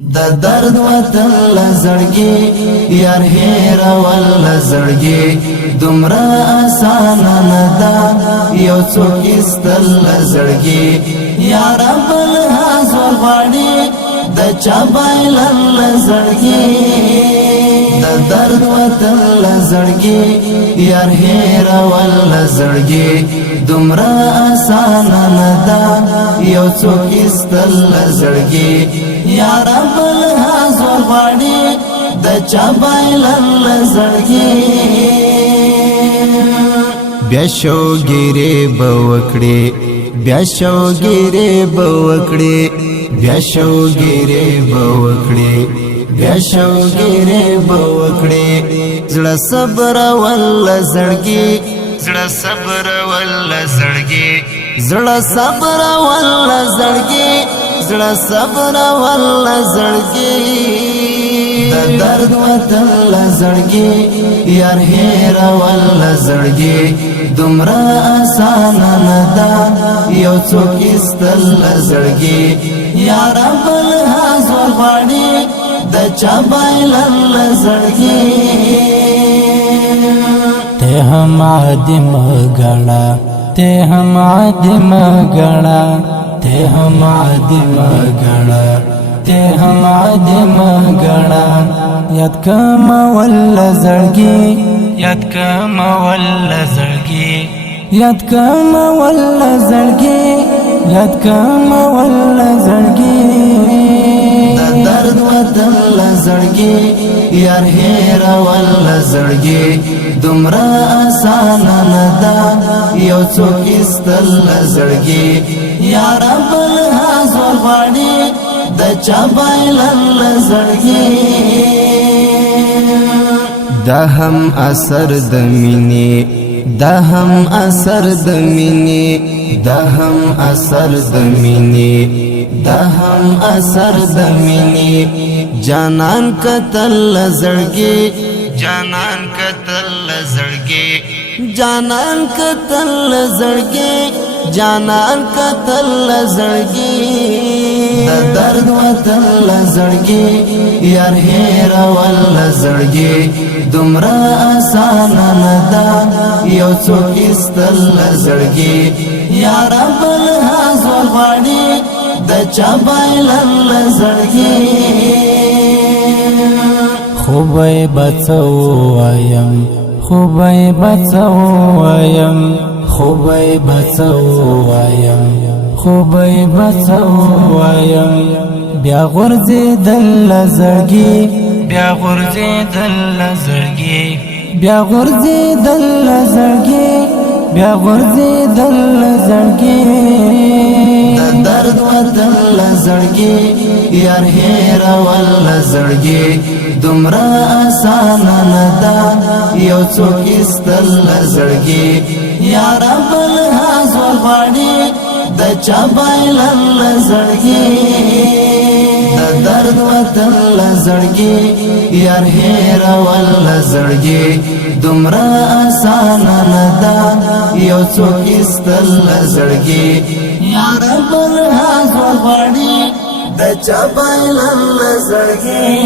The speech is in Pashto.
د درد وطن لزړګي یار هیر ول زړګي دومره آسان نه دا یو څوک استل لزړګي یار بل حاضر غاړي د چا بایل لزړګي د درد وطن لزړګي یار هیر ول زړګي دومره آسان نه دا یو څوک استل لزړګي یار بل حاضر غاړي د چا بایل لزړګي بیا شوګيري بوکړي بیا شوګيري بوکړي بیا شوګيري بوکړي بیا شوګيري بوکړي زړه صبر ول زړګي زړه صبر ول زړګي زړه صبر ول زړګي زړه صبر ول زړګي د درد وطن لزړګي یار هیر ول زړګي دومره آسان نه دا یو څوک استل لزړګي یار بل حاضر غاړي د چا بایل لزړګي ته هم عادم غړا ته هم عادم غړا ته هم عادم غړا ته هم عادم غړا یاد کما ول زړګي یاد کما ول زړګي یاد کما ول زړګي یاد کما ول زړګي د درد وطن لزړګي یار هیر ول زړګي دومره آسان نه دا یو څوک استل لزړګي یار بل حاضر غاړي د چا بایل لزړګي دا هم اثر د مینې دا هم اثر د مینې دا هم اثر د مینې دا هم اثر د مینې جانان قتل لزړګي جانان قتل لزړګي جانان قتل لزړګي جانان قتل لزړګي د درد وطن لزړګي یار هیر ول زړګي دومره آسان نه دا یو څوک استل لزړګي یار بل حاضر غاړي د چا بایل لزړګي خوبای بچو وایم خوبای بچو وایم خوبای بچو وایم خوبای بچو وایم بیا غرزه دل زړګي بیا غرزه دل زړګي بیا غرزه دل زړګي بیا غرزه دل زړګي د درد وطن لزړګي یار هیر ول زړګي دومره آسان نه دا یو څوک استل لزړګي یار بل حاضر غاړي د چا بایل لزړګي د درد وطن لزړګي یار هیر ول زړګي دومره آسان نه دا یو څوک استل لزړګي یار بل حاضر غاړي د چا بایل لزړګي